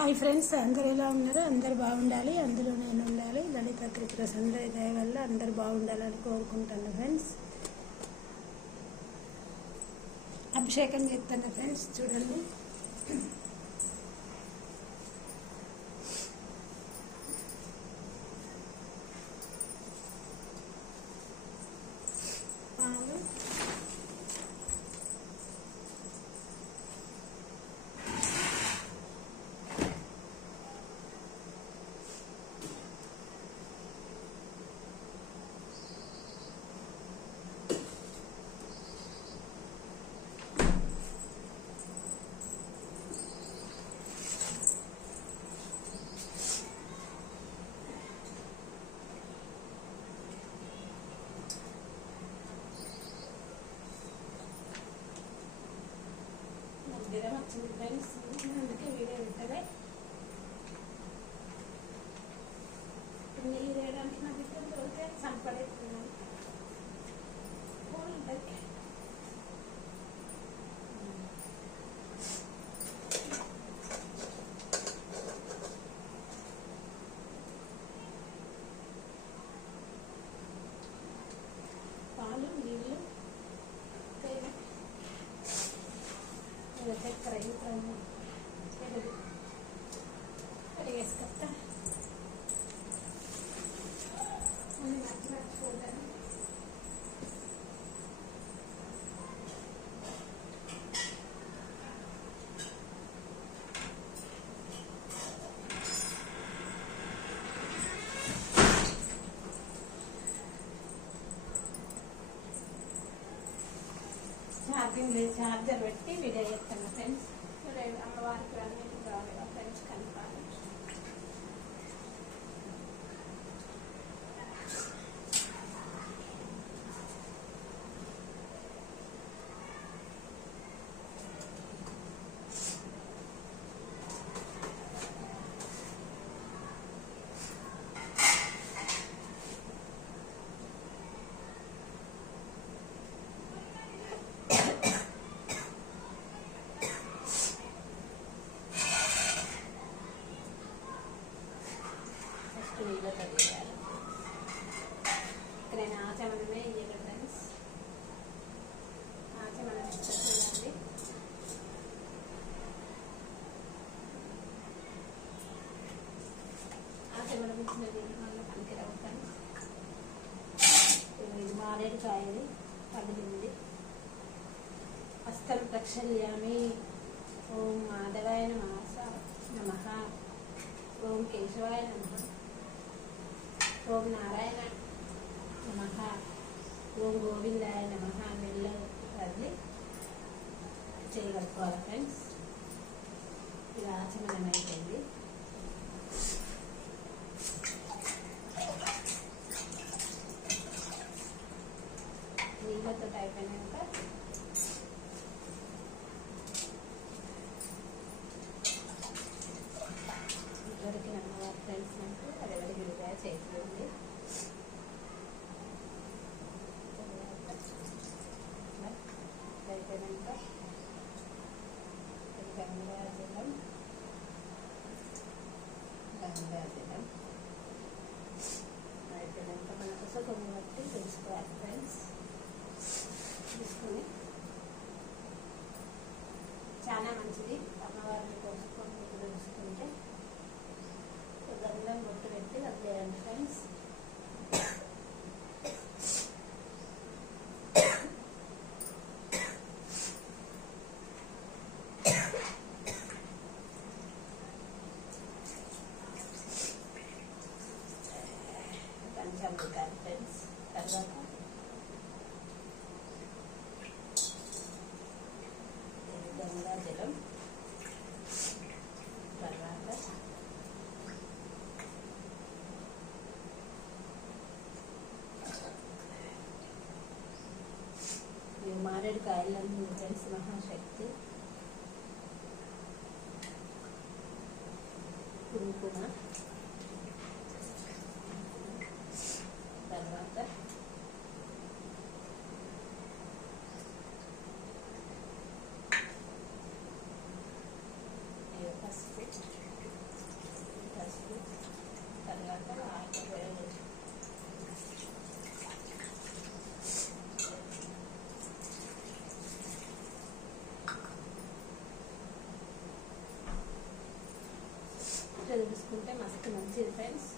Hi friends, అందరు ఎలా ఉన్నారు? అందరు బాగుండాలి, అందులో నేను ఉండాలి. లలిత త్రిపుర సుందరి దయ వల్ల అందరు బాగుండాలని కోరుకుంటాను ఫ్రెండ్స్. అభిషేకం చేస్తాను ఫ్రెండ్స్, చూడండి. పాలు, జ్వరం వచ్చింది ఫ్రెండ్స్, అందుకే వీడియో పెట్టలే. నీళ్ళు వేయడానికి నా బిడ్డలు దొరికే సంపడేస్తున్నాను. పాలు, నీళ్ళు, తేనె, చక్కెర కడిగేసుకొస్తా. మర్చిపోతాను. ఛార్జింగ్ లేదు, ఛార్జర్ పెట్టి వీడియో చేస్తాను ఫ్రెండ్స్. అమ్మవారికి అన్నీ కావాలి ఫ్రెండ్స్, కనపాలి. నీళ్ళతో వేయాలి. ఇక్కడ ఆచమనమే ఇయ్యాలి ఫ్రెండ్స్. ఆచమనం చూడండి. ఆచమనం ఇచ్చినది మళ్ళీ పనికిరావు ఫ్రెండ్స్. ఇది మారేడుకాయది పగిలింది. అస్తం ప్రక్షల్యామి. ఓం మాధవాయ నమః. ఓం కేశవాయ నమః. ఓం నారాయణ నమః. ఓం గోవిందాయ నమః. మెల్ల వదిలి చేయగలుపుకోవాలి ఫ్రెండ్స్. ఇది ఆచమనం అయిపోయింది. నీళ్ళతో అయిపోయినాక ఎవరికి నమ్మవారు ఫ్రెండ్స్ అంటే అది ఎవరికి విడిగా చేస్తుంది. అయిపోయినాక గంగాజలం అయిపోయినాక మన కోసం కొన్ని బట్టి తెలుసుకోవాలి ఫ్రెండ్స్. తీసుకొని చాలా మంచిది. అమ్మవారిని కోసుకొని ఇప్పుడు తెలుసుకుంటే గంధం బొట్టు పెట్టి వదిలేయండి ఫ్రెండ్స్. పంచామృతాలు ఫ్రెండ్స్. తర్వాత గంగాజలం, తర్వాత మారేడుకాయలన్నీ ఫ్రెండ్స్. మహాశక్తి, కుంకుమ, తర్వాత పసుపు, నీట్గా తుడుచుకుంటే మస్తు మంచిది ఫ్రెండ్స్.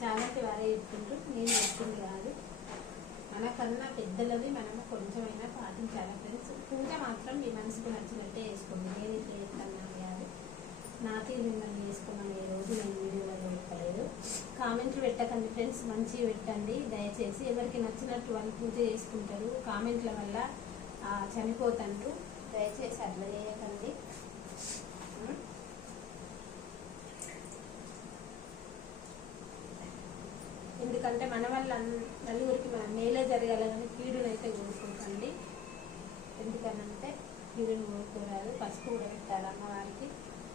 చాలాకి వారే చెప్తుంటారు, నేను చెప్తుంది కాదు. మనకన్నా పెద్దలది మనము కొంచెమైనా పాటించాలి ఫ్రెండ్స్. పూజ మాత్రం మీ మనసుకు నచ్చినట్టే చేసుకోండి. నేను ఇట్లా చేస్తాను కాదు, నాకే మిమ్మల్ని చేసుకోమని ఏ రోజు నేను వీడియోలో చెప్పలేదు. కామెంట్లు పెట్టకండి ఫ్రెండ్స్, మంచిగా పెట్టండి దయచేసి. ఎవరికి నచ్చినట్టు వాళ్ళు పూజ చేసుకుంటారు, కామెంట్ల వల్ల చనిపోతాండ్రు. దయచేసి అట్లా చేయకండి. ఎందుకంటే మన వల్ల నలుగురికి మేలే జరగాలని కీడునైతే కోరుకోకండి. ఎందుకనంటే కీడును కోరుకోరాదు. పసుపు కూడా పెట్టాలి అమ్మవారికి,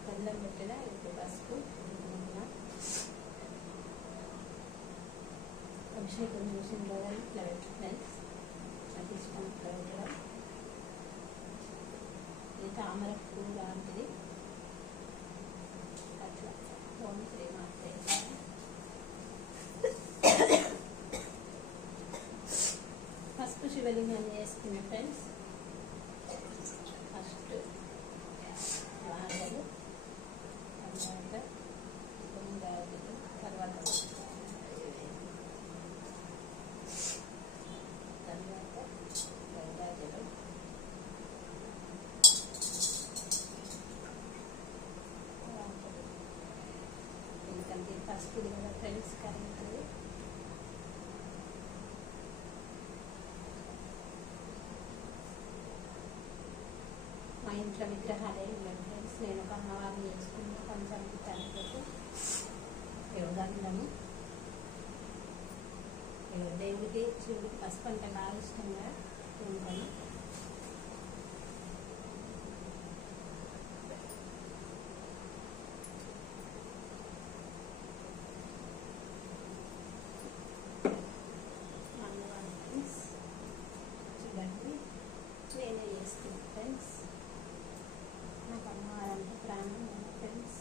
బెల్లం పెట్టినా ఇప్పుడు పసుపు అభిషేకం చేసిన కదా ఇట్లా పెట్టి ఫ్రెండ్స్, నాకు ఇష్టం ఇట్లా పెట్టడం. ఇది తామర పువ్వు లాంటిది, అట్లా ఓం శ్రీ మాత్రే. పసుపు శివలింగాన్ని చేసుకునే ఫ్రెండ్స్. ఫస్ట్ వాడలు, తర్వాత గుండాకులు, తర్వాత గంగాజలం, ఎందుకంటే పసుపు కదా ఫ్రెండ్స్ కరెంట్. మా ఇంట్లో విగ్రహాలే ఉన్నాయి ఫ్రెండ్స్. నేను ఒక అమ్మవారిని చేసుకుని పంచామృతానికి యోగాండము. దేవుడికి శివుడికి పసుపు అంటే బాగా ఇష్టంగా ఉంటాను. చూడండి నేనే చేస్తాను ఫ్రెండ్స్. నాకు అమ్మవారంటే ప్రాణం ఫ్రెండ్స్.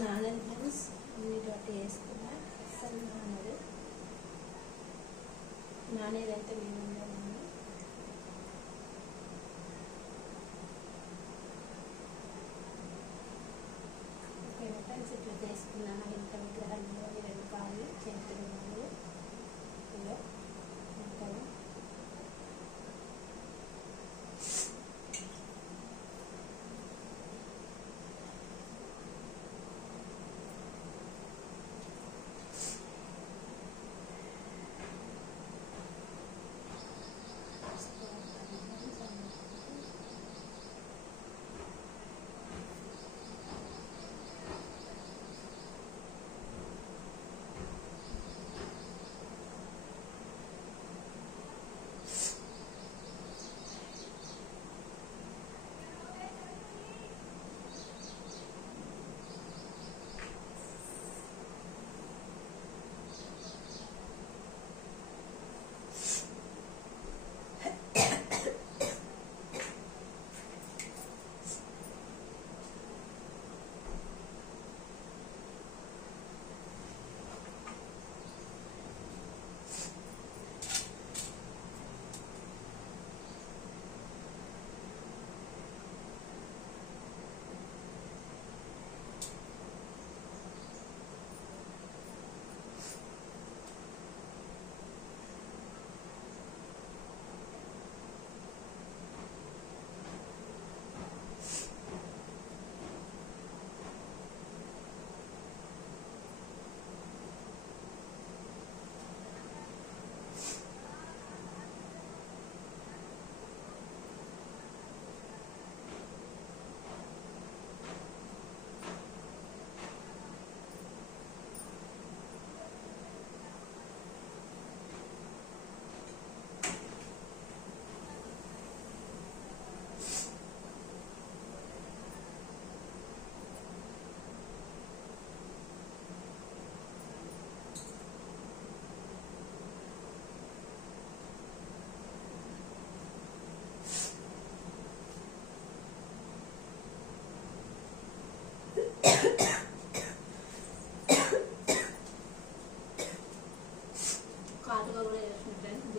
నానని ఫ్రెండ్స్ అన్నిటి వేసుకున్నా అస్సలు నానదు. నానేదైతే మేము ఉండము. ఓకే ఫ్రెండ్స్, ఇట్లా చేసుకున్నాను. ఇంత విగ్రహంలో 2 కాళ్ళు చేతులు ఉన్నాయి. ఇలా ఉంటాను.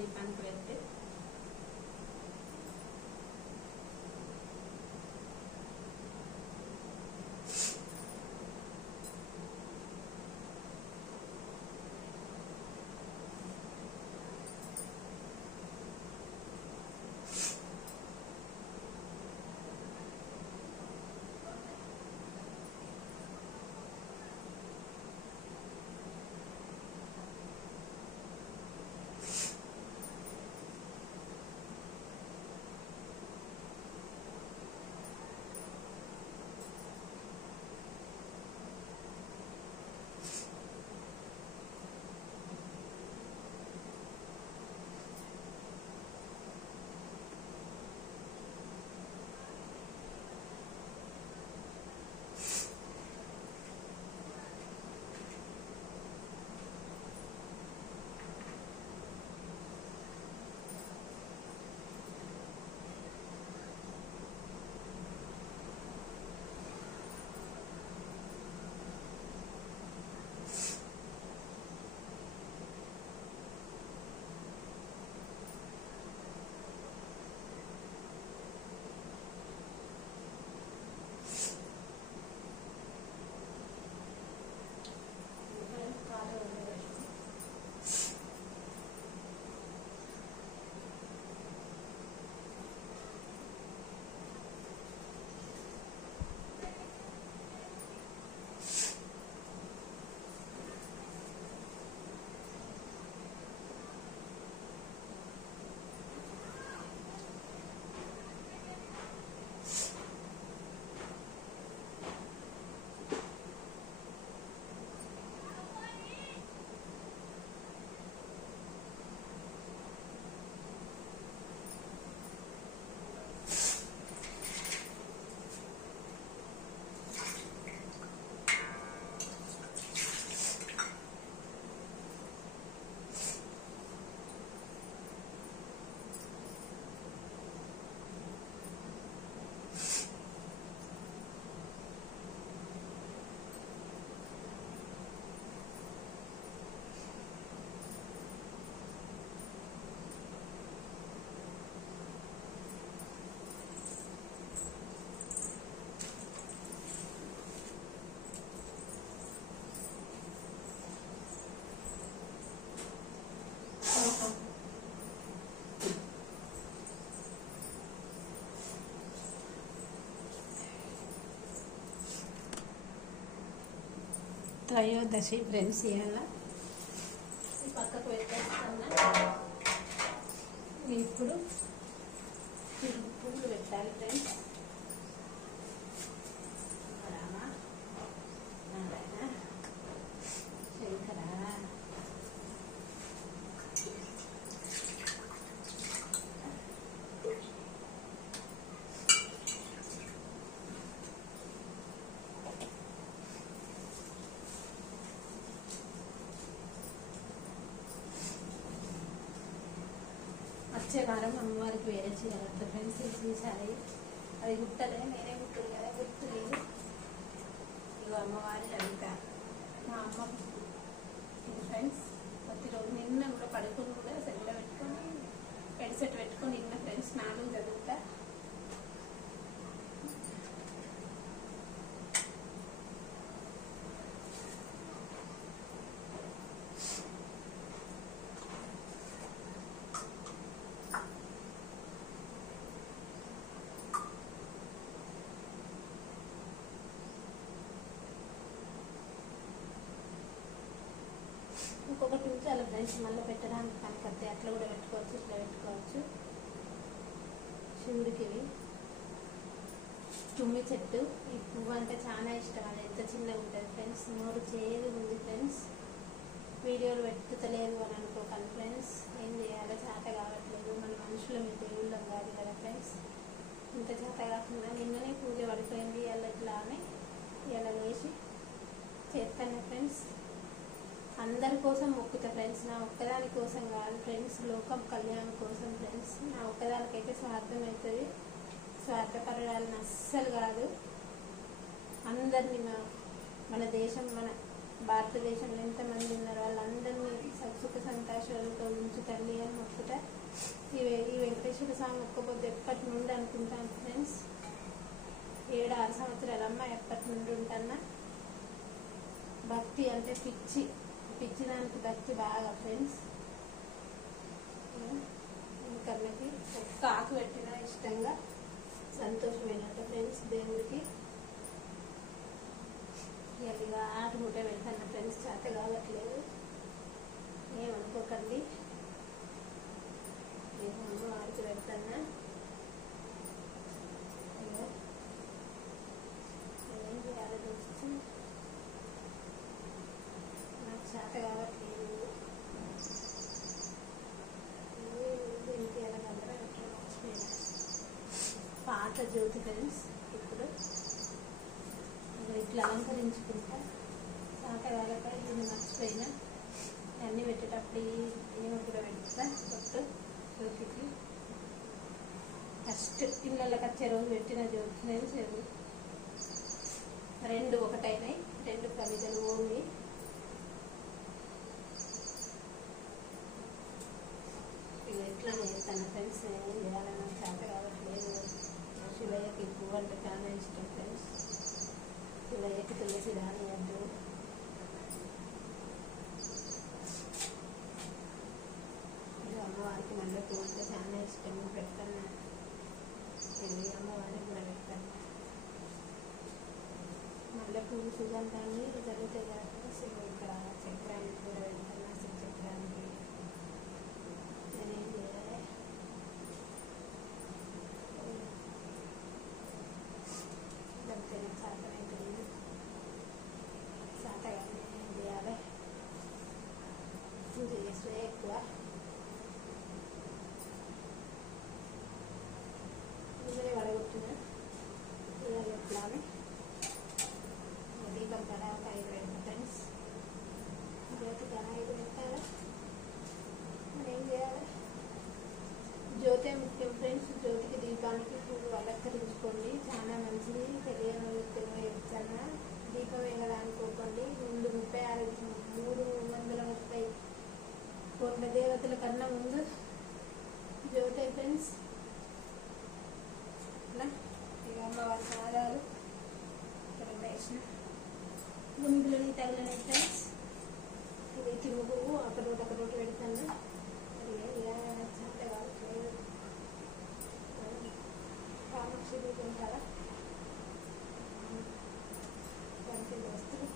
దీపానికి పెట్టి. త్రయోదశి ఫ్రెండ్స్, ఇవాళ పక్కకు పెట్టేస్తున్నా. ఇప్పుడు పువ్వులు పెట్టాలి ఫ్రెండ్స్. రామ నారాయణ శంకర. వచ్చే వారం అమ్మవారికి వేరే చేయాలంట ఫ్రెండ్స్. చూసాయి అది గుట్టలే, నేనే గుట్టలు కదా, గుర్తులేదు. ఇవి అమ్మవారి లలిత మా అమ్మ ఫ్రెండ్స్. ప్రతిరోజు నిన్న కూడా పడుకుని కూడా సెల్లో పెట్టుకొని హెడ్సెట్ పెట్టుకొని నిన్న ఫ్రెండ్స్ 4 చదువుతా. ఇంకొకటి ఉంచాలి ఫ్రెండ్స్, మళ్ళీ పెట్టడానికి పనికొస్తే అట్లా కూడా పెట్టుకోవచ్చు, ఇట్లా పెట్టుకోవచ్చు. శివుడికి ఇవి తుమ్మి చెట్టు. ఈ పువ్వు అంటే చాలా ఇష్టం. అది ఎంత చిన్నగా ఉంటుంది ఫ్రెండ్స్. నోరు చేదు ఉంది ఫ్రెండ్స్. వీడియోలు పెట్టుతలేదు అని అనుకోకండి ఫ్రెండ్స్. ఏం చేయాలో చేత కావట్లేదు. మన మనుషుల మీ దేవుళ్ళం కాదు కదా ఫ్రెండ్స్. ఇంత చేత కాకుండా నిన్ననే పూజ పడిపోయింది. ఇవాళ ఇట్లా అని ఇలా వేసి చేస్తాను ఫ్రెండ్స్. అందరి కోసం మొక్కుతా ఫ్రెండ్స్. నా ఒక్కదాని కోసం కాదు ఫ్రెండ్స్, లోకం కళ్యాణం కోసం ఫ్రెండ్స్. నా ఒక్కదానికైతే స్వార్థం అవుతుంది. స్వార్థపరాలని అస్సలు కాదు. అందరినీ మన దేశం, మన భారతదేశంలో ఎంతమంది ఉన్నారో వాళ్ళందరినీ సుఖ సంతోషాలతో ఉంచు తల్లి అని మొక్కుతా. ఈ వెంకటేశ్వర స్వామి ఒక్కపోతే ఎప్పటి నుండి అనుకుంటాను ఫ్రెండ్స్. 7-6 సంవత్సరాలమ్మ ఎప్పటి నుండి ఉంటానా. భక్తి అంటే పిచ్చి దానికి భక్తి బాగా ఫ్రెండ్స్. కన్నకి ఒక్క ఆకు పెట్టినా ఇష్టంగా సంతోషమైనట్టు ఫ్రెండ్స్ దేవుడికి. ఇక ఆకు మూట పెడతాను ఫ్రెండ్స్, చేత కావట్లేదు ఏమనుకోకండి. నేను వారికి పెడతాను. ఏం చేయాలి చూస్తూ నాకు చేత కావట్లేదు. దీనికి ఎలాగంటే పాత జ్యోతి ఫ్రెండ్స్. ఇప్పుడు ఇట్లా అలంకరించుకుంటా చేత కాలేక ఇది మర్చిపోయినా. అన్నీ పెట్టేటప్పుడు ఏమో కూడా పెడతా కొట్టు జ్యోతికి. ఫస్ట్ ఇళ్ళకి వచ్చే రోజు పెట్టిన జ్యోతి ఫ్రెండ్స్. 2 ఒకటైనాయి, 2 కవితలు ఓన్లీ. ఇక ఎట్లా చేస్తాను ఫ్రెండ్స్, ఏం చేయాలన్నా చేత కావట్లేదు. శివయ్యకి పువ్వు అంటే చాలా ఇష్టం ఫ్రెండ్స్. శివయ్యకి తులసి రానియద్దు. అమ్మవారికి మళ్ళీ పువ్వు అంటే చాలా ఇష్టం, పెడతాను. అమ్మవారికి కూడా పెడతాను. మళ్ళీ పువ్వు సుగంధాన్ని జరుగుతాయి కదా ఇక్కడ చక్రానికి కూడా పెడతాను. అసలు చక్రానికి నేనేం చేయాలి, దానికి సాధనైతుంది. సాధగానే ఏం చేయాలి, పూజ చేస్తే ఎక్కువ ముందరే వడగొట్టిన ఎట్లానే దీపం కదా ఒక 5 పెడతా ఫ్రెండ్స్. జ్యోతి కదా 5 పెట్టాలి. మరి ఏం చేయాలి, జ్యోతే ముఖ్యం ఫ్రెండ్స్. జ్యోతికి దీపానికి పువ్వు అలంకరించుకోండి, చాలా మంచిది. తెలియని వాళ్ళకి చెప్తాను. దీపం వేయాలనుకోకండి. ముందు 330 కోట్ల దేవతల కన్నా ముందు జ్యోతే ఫ్రెండ్స్. ఇట్లా ఇక అమ్మవారి పాదాలు ఇక్కడ వేసిన గుమిగులని తగిలిన ఫ్రెండ్స్. ఇది తిరుగు పువ్వు ఒకటి పెడతాను. ఇలా చాలా కావట్లేదు. కామాక్షి ఉంటారా దానికి వస్తుంది.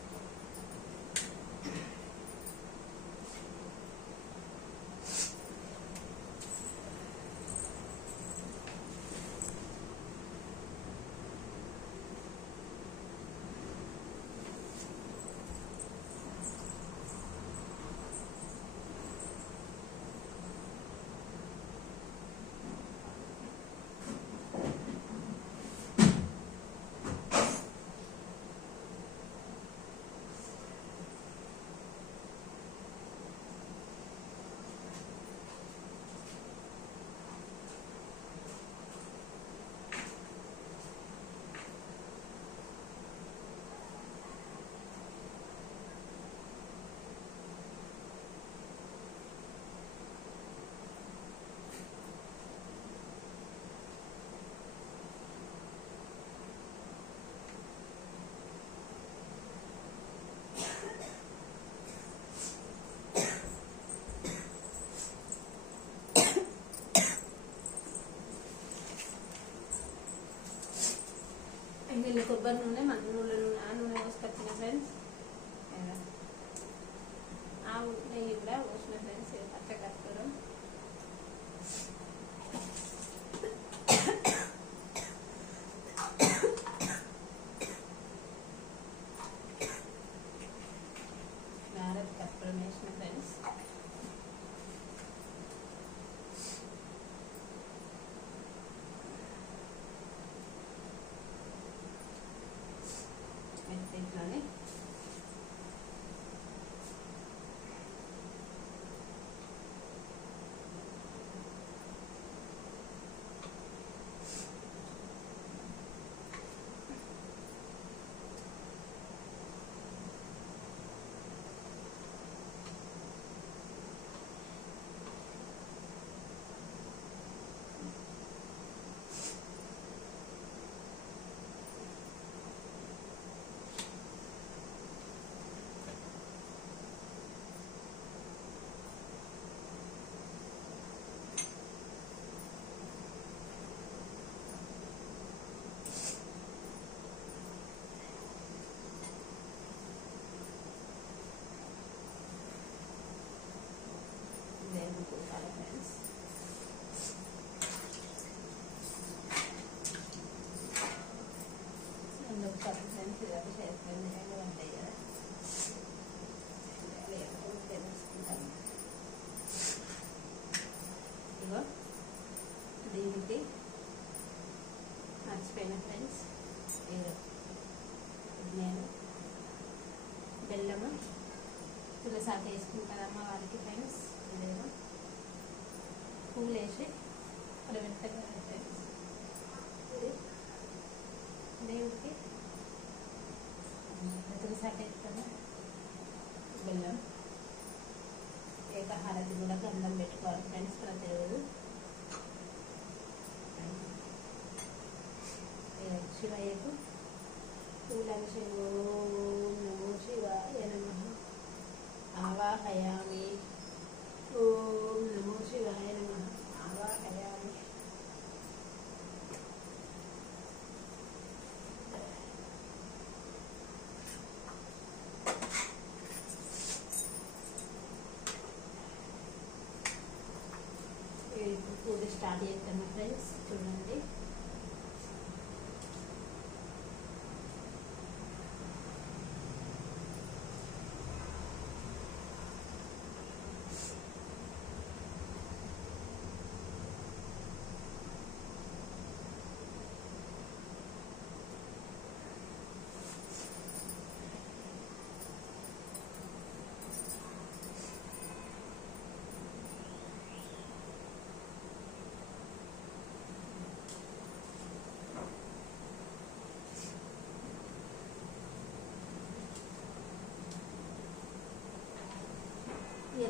మర్చిపోయిన ఫ్రెండ్స్, నేను బెల్లము తులసాకు వేసుకుంటాను అమ్మవారికి ఫ్రెండ్స్. ఇదేమో పూలు వేసి అలా పెడతాను ఫ్రెండ్స్. ఇది దేవుడికి తులసాకు వేస్తాను, బెల్లం ఏకహారతి కూడా గంధం పెట్టుకోవాలి ఫ్రెండ్స్ ప్రతిరోజు. శివయ్యకు పూలభిషేకం. ఓం నమో శివాయ నమః ఆవాహయామి. ఓం నమో శివాయ నమః ఆవాహయామి. పూజ స్టార్ట్ చేస్తాను ఫ్రెండ్స్, చూడండి.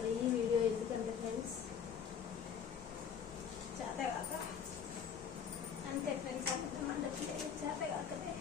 ఈ వీడియో ఎందుకంటే ఫ్రెండ్స్ చేతగాక అంతే ఫ్రెండ్స్, అంటే చేతగాకనే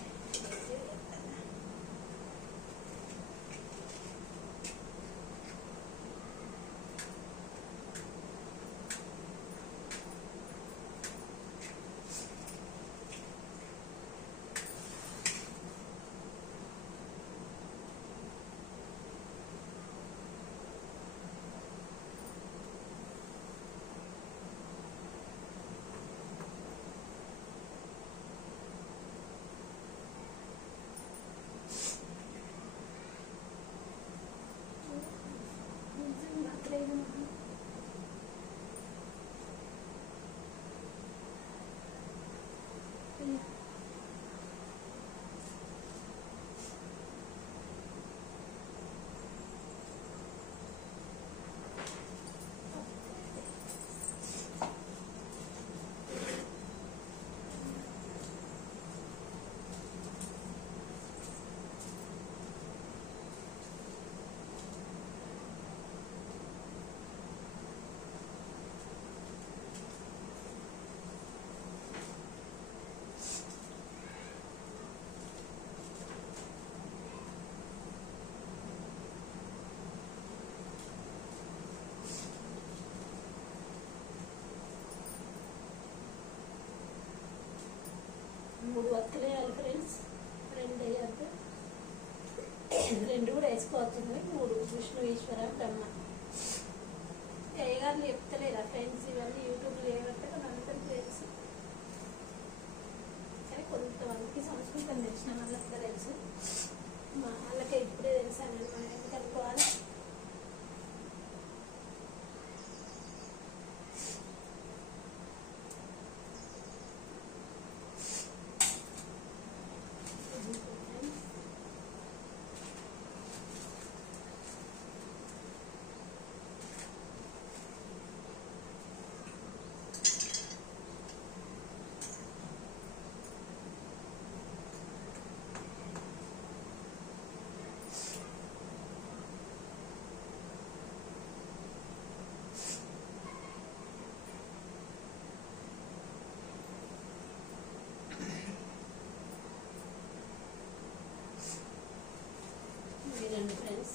మూడు వత్తులు వేయాలి ఫ్రెండ్స్, రెండు వేయద్దు, రెండు కూడా వేసుకోవచ్చు. మూడు విష్ణు ఈశ్వర బ్రహ్మ అయ్యగారు చెప్తలేదా ఫ్రెండ్స్, ఇవన్నీ యూట్యూబ్లో ఏమంటే మనందరికీ తెలుసు. కానీ కొంతమందికి సంస్కృతం తెలిసిన వాళ్ళకి తెలుసు, వాళ్ళకే ఇప్పుడే తెలుసాను మనం ఎందుకు అనుకోవాలి. చూడండి ఫ్రెండ్స్,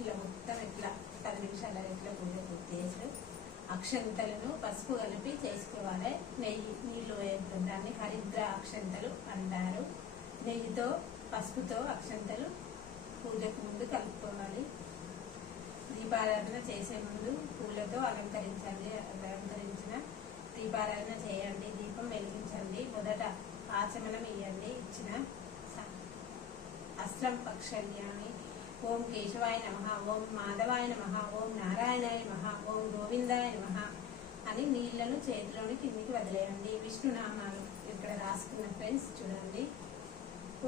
ఇలా మొత్తం ఇట్లా 10 నిమిషాల ఇట్లా పూజ పూర్తి చేసి అక్షంతలను పసుపు కలిపి చేసుకోవాలి. నెయ్యి నీళ్ళు వేస్తుంది, దాన్ని హరిద్ర అక్షంతలు అంటారు. నెయ్యితో పసుపుతో అక్షంతలు పూజకు ముందు కలుపుకోవాలి. దీపారాధన చేసే ముందు పూలతో అలంకరించండి. అలంకరించిన దీపారాధన చేయండి, దీపం వెలిగించండి. మొదట ఆచమనం ఇవ్వండి. ఇచ్చిన అస్త్రం పక్షల్యామి. ఓం కేశవాయ నమః, ఓం మాధవాయ నమః, ఓం నారాయణాయ నమః, ఓం గోవిందాయ నమః అని నీళ్లను చేతిలోని కిందికి వదిలేయండి. విష్ణునామాలు ఇక్కడ రాసుకున్న ఫ్రెండ్స్ చూడండి.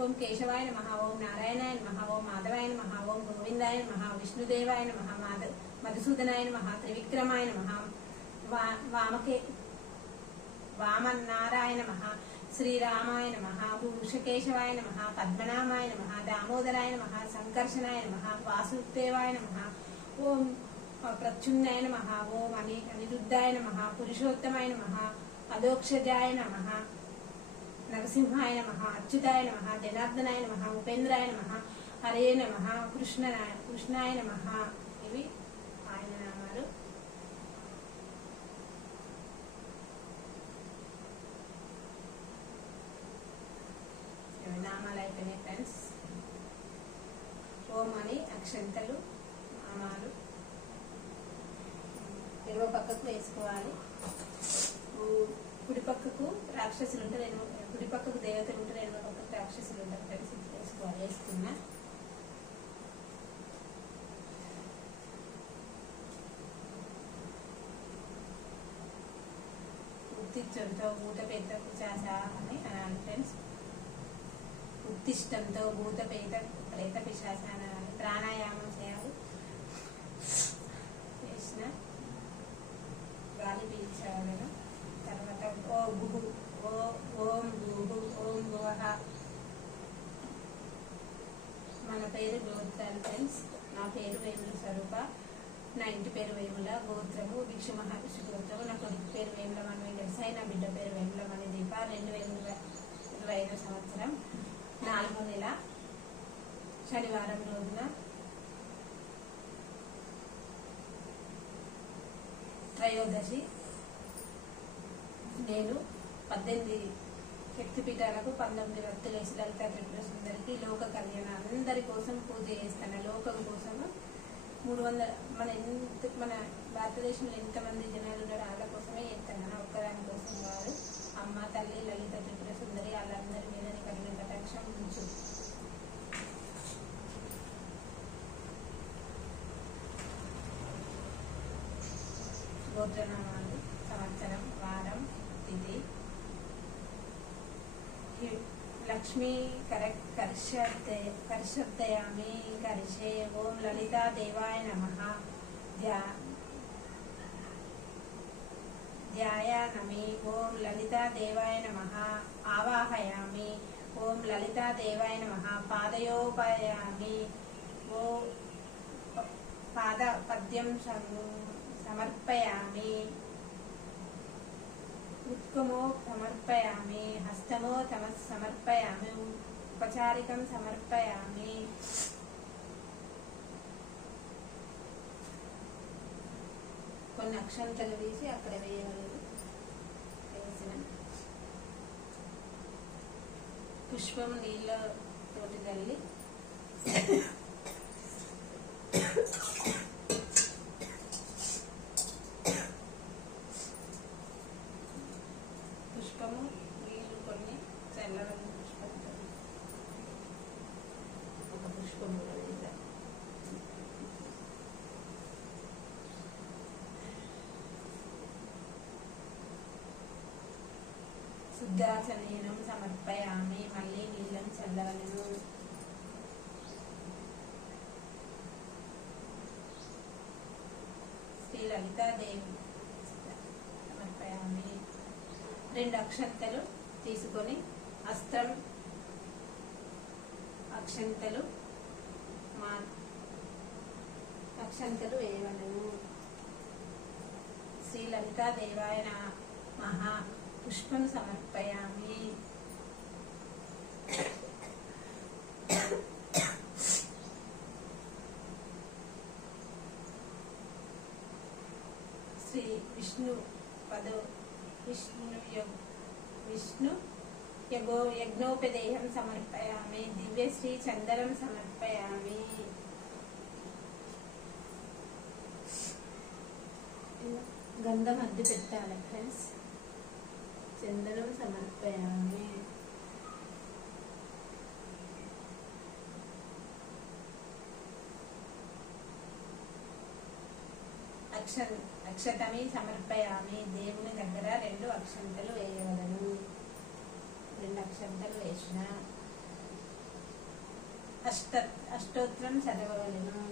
ఓం కేశవాయ నమః, ఓం నారాయణాయ నమః, ఓం మాధవాయ నమః, ఓం గోవిందాయ నమః, విష్ణుదేవాయ నమః, మధుసూదనాయ నమః, త్రివిక్రమాయ నమః, వామనారాయణ నమః, శ్రీరామాయ నమః, వృషకేశవాయ నమః, పద్మనామాయ నమః, దామోదరాయ నమః, సంకర్షణాయ నమః, వాసుదేవాయ నమః, ఓం ప్రత్యుమ్నాయ నమః, ఓం అనిరుద్ధాయ నమః, పురుషోత్తమాయ నమః, అదోక్షజాయ నమః, నరసింహాయ నమః, అచ్యుతాయ నమః, జనార్దనాయ నమః, ఉపేంద్రాయ నమః, హరే నమః, కృష్ణాయ నమః. ఇవి ఆయన నామాలు. నామాలు అయిపోయినాయి ఫ్రెండ్స్. ఓం అని అక్షంతలు నామాలు ఎడమ పక్కకు వేసుకోవాలి. కుడి పక్కకు రాక్షసులు ఉంటారు, కుడి పక్కకు దేవతలు ఉంటారు, ఎడమ పక్కకు రాక్షసులు ఉంటారు. ఫ్రెండ్స్ వేసుకోవాలి. వేసుకున్నా ఉత్తిష్టంతో భూతపేత పిశాచ అని అనాలి ఫ్రెండ్స్. ఉత్తిష్టంతో భూతపేత ప్రేత పిశాచ అనాలి. ప్రాణాయామం చేయాలి. చేసిన గాలి పీల్చాలి. తర్వాత ఓం భువః. మన పేరు గోత్రాలు ఫ్రెండ్స్. నా పేరు వేముల స్వరూప. నా ఇంటి పేరు వేముల. గోత్రము భిక్షు మహర్షి గోత్రము. నా కొడుకు పేరు వేముల మణి వ్యవసాయ. నా బిడ్డ పేరు వేముల మణి దీప. 2025 సంవత్సరం 4వ నెల శనివారం రోజున త్రయోదశి. నేను 18 శక్తిపీఠాలకు 19 భక్తులేసి లలితా త్రిపుర సుందరికి లోక కళ్యాణ అందరి కోసం పూజ చేస్తాను. లోకం కోసం 300 మన భారతదేశంలో ఎంతమంది జనాలు ఉన్నారో వాళ్ళ కోసమే చేస్తాను. ఒక్కదాని కోసం కాదు. అమ్మ తల్లి లలిత త్రిపుర సుందరి వాళ్ళందరి మీద కలిగిన కటాక్షం ఉంచు. గోత్రనామాలు, సంవత్సరం, వారం, తిథి. లక్ష్మీ కర్షర్దయామి కరిషే. ఓం లలితా దేవాయ నమః. ధ్యాయామి. ఓం లలితా దేవాయ నమః. ఆవాహయామి. ఓం లలితా దేవాయ నమః. పాదయోపయామి. ఓ పద్యం సమర్పయామి. ఉత్కమో సమర్పయామి. హస్తమో సమర్పయామి. ఉపచారికం సమర్పయామి. కొన్ని అక్షంతలు వేసి అక్కడ వేయగలరు. వేసిన పుష్పం నీళ్ళతోటి తల్లి పుష్పము నీళ్ళు కొన్ని చల్లవని పుష్పంతో ఒక పుష్పము వేయాలి. శుద్ధాచనీయం సమర్పయామి. మళ్ళీ నీళ్ళని చల్లవలను. శ్రీ లలితాదేవి సమర్పయామి. 2 అక్షంతలు తీసుకొని అస్త్రం అక్షంతలు వేయవలను. శ్రీ లలితా దేవాయ నమః. పుష్పం సమర్పయామి. శ్రీ విష్ణు యజ్ఞోపదేహం సమర్పయామి. దివ్యశ్రీ చందనం సమర్పయామి. గంధం అద్దు పెట్టాలి ఫ్రెండ్స్. చందనం సమర్పయామి. అక్షతమి సమర్పయామి. దేవుని దగ్గర 2 అక్షంతలు వేయవలను. 2 అక్షంతలు వేసిన అష్టోత్తరం చదవవలను.